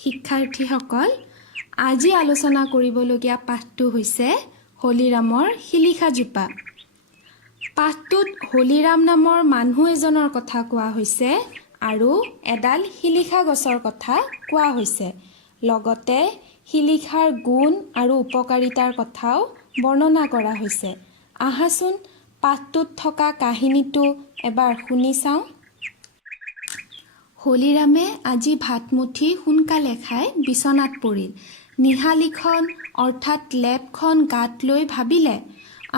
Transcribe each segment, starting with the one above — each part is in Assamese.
শিক্ষাৰ্থীসকল, আজি আলোচনা কৰিবলগীয়া পাঠটো হৈছে হলিৰামৰ শিলিখাজোপা। পাঠটোত হলিৰাম নামৰ মানুহ এজনৰ কথা কোৱা হৈছে আৰু এডাল শিলিখা গছৰ কথা কোৱা হৈছে। লগতে শিলিখাৰ গুণ আৰু উপকাৰিতাৰ কথাও বৰ্ণনা কৰা হৈছে। আহাচোন পাঠটোত থকা কাহিনীটো এবাৰ শুনি চাওঁ। হলিৰামে আজি ভাতমুঠি সোনকালে খাই বিচনাত পৰিল। নিহালিখন অৰ্থাৎ লেপখন গাত লৈ ভাবিলে,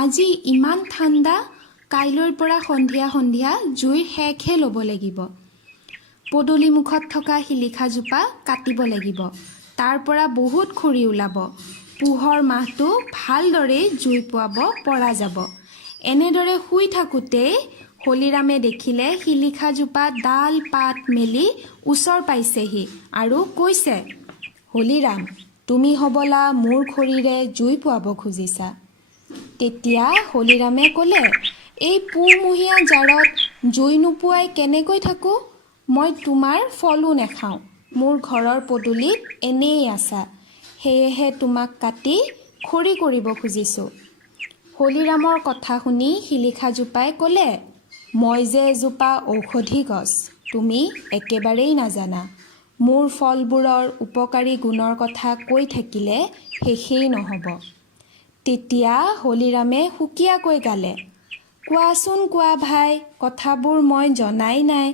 আজি ইমান ঠাণ্ডা, কাইলৈৰ পৰা সন্ধিয়া সন্ধিয়া জুইৰ সেকহে ল'ব লাগিব। পদূলি মুখত থকা শিলিখাজোপা কাটিব লাগিব। তাৰ পৰা বহুত খৰি ওলাব। পোহৰ মাহটো ভালদৰে জুই পোৱাব পৰা যাব। এনেদৰে শুই থাকোঁতেই হলিৰামে দেখিলে শিলিখাজোপা ডাল পাত মেলি ওচৰ পাইছেহি আৰু কৈছে, হলিৰাম, তুমি হ'বলা মোৰ খৰিৰে জুই পোৱাব খুজিছা। তেতিয়া হলিৰামে ক'লে, এই পুহমহীয়া জাৰত জুই নোপোৱাই কেনেকৈ থাকোঁ? মই তোমাৰ ফলো নেখাওঁ। মোৰ ঘৰৰ পদূলিত এনেই আছা। সেয়েহে তোমাক কাটি খৰি কৰিব খুজিছোঁ। হলিৰামৰ কথা শুনি শিলিখাজোপাই ক'লে, মই যে এজোপা ঔষধি গছ, তুমি একেবাৰেই নাজানা। মোৰ ফলবোৰৰ উপকাৰী গুণৰ কথা কৈ থাকিলে শেষেই নহ'ব। তেতিয়া হলিৰামে সুকীয়াকৈ গালে, কোৱাচোন কোৱা ভাই, কথাবোৰ মই জনাই নাই।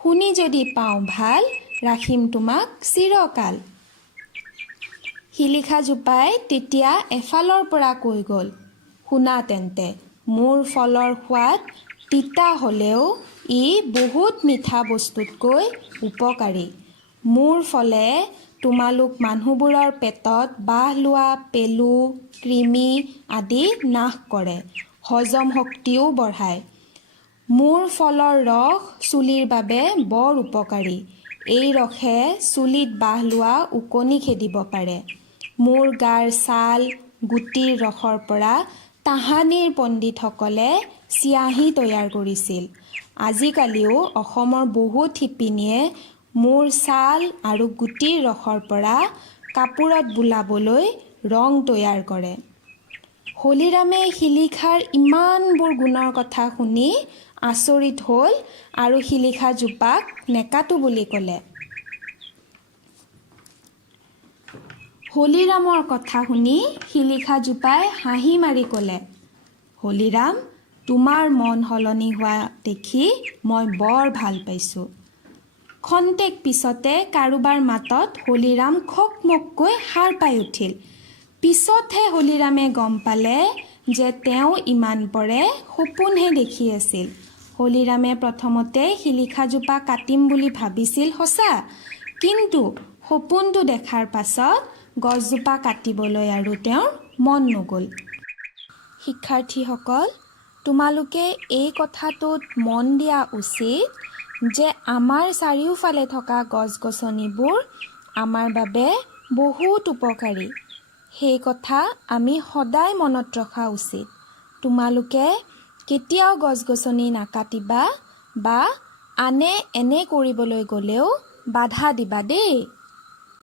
শুনি যদি পাওঁ ভাল, ৰাখিম তোমাক চিৰকাল। শিলিখাজোপাই তেতিয়া এফালৰ পৰা কৈ গ'ল, শুনা তেন্তে, মোৰ ফলৰ সোৱাদ তিতা হ'লেও ই বহুত মিঠা বস্তুতকৈ উপকাৰী। মোৰ ফলে তোমালোক মানুহবোৰৰ পেটত বাহ লোৱা পেলু, কৃমি আদি নাশ কৰে, হজম শক্তিও বঢ়ায়। মোৰ ফলৰ ৰস চুলিৰ বাবে বৰ উপকাৰী। এই ৰসে চুলিত বাহ লোৱা ওকণি খেদিব পাৰে। মোৰ গাৰ ছাল, গুটিৰ ৰসৰ পৰা তাহানিৰ পণ্ডিতসকলে চিয়াহী তৈয়াৰ কৰিছিল। আজিকালিও অসমৰ বহুত শিপিনীয়ে মোৰ ছাল আৰু গুটিৰ ৰসৰ পৰা কাপোৰত বোলাবলৈ ৰং তৈয়াৰ কৰে। হলিৰামে শিলিখাৰ ইমানবোৰ গুণৰ কথা শুনি আচৰিত হ'ল আৰু শিলিখাজোপাক নেকাটো বুলি ক'লে। হলিৰামৰ কথা শুনি শিলিখাজোপাই হাঁহি মাৰি ক'লে, হলিৰাম, তোমাৰ মন সলনি হোৱা দেখি মই বৰ ভাল পাইছোঁ। খন্তেক পিছতে কাৰোবাৰ মাতত হলিৰাম খকমককৈ সাৰ পাই উঠিল। পিছতহে হলিৰামে গম পালে যে তেওঁ ইমান পৰে সপোনহে দেখি আছিল। হলিৰামে প্ৰথমতে শিলিখাজোপা কাটিম বুলি ভাবিছিল সঁচা, কিন্তু সপোনটো দেখাৰ পাছত গছজোপা কাটিবলৈ আৰু তেওঁৰ মন নগ'ল। শিক্ষাৰ্থীসকল, তোমালোকে এই কথাটোত মন দিয়া উচিত যে আমাৰ চাৰিওফালে থকা গছ-গছনিবোৰ আমাৰ বাবে বহুত উপকাৰী। সেই কথা আমি সদায় মনত ৰখা উচিত। তোমালোকে কেতিয়াও গছ-গছনি নাকাটিবা বা আনে এনে কৰিবলৈ গ'লেও বাধা দিবা দেই।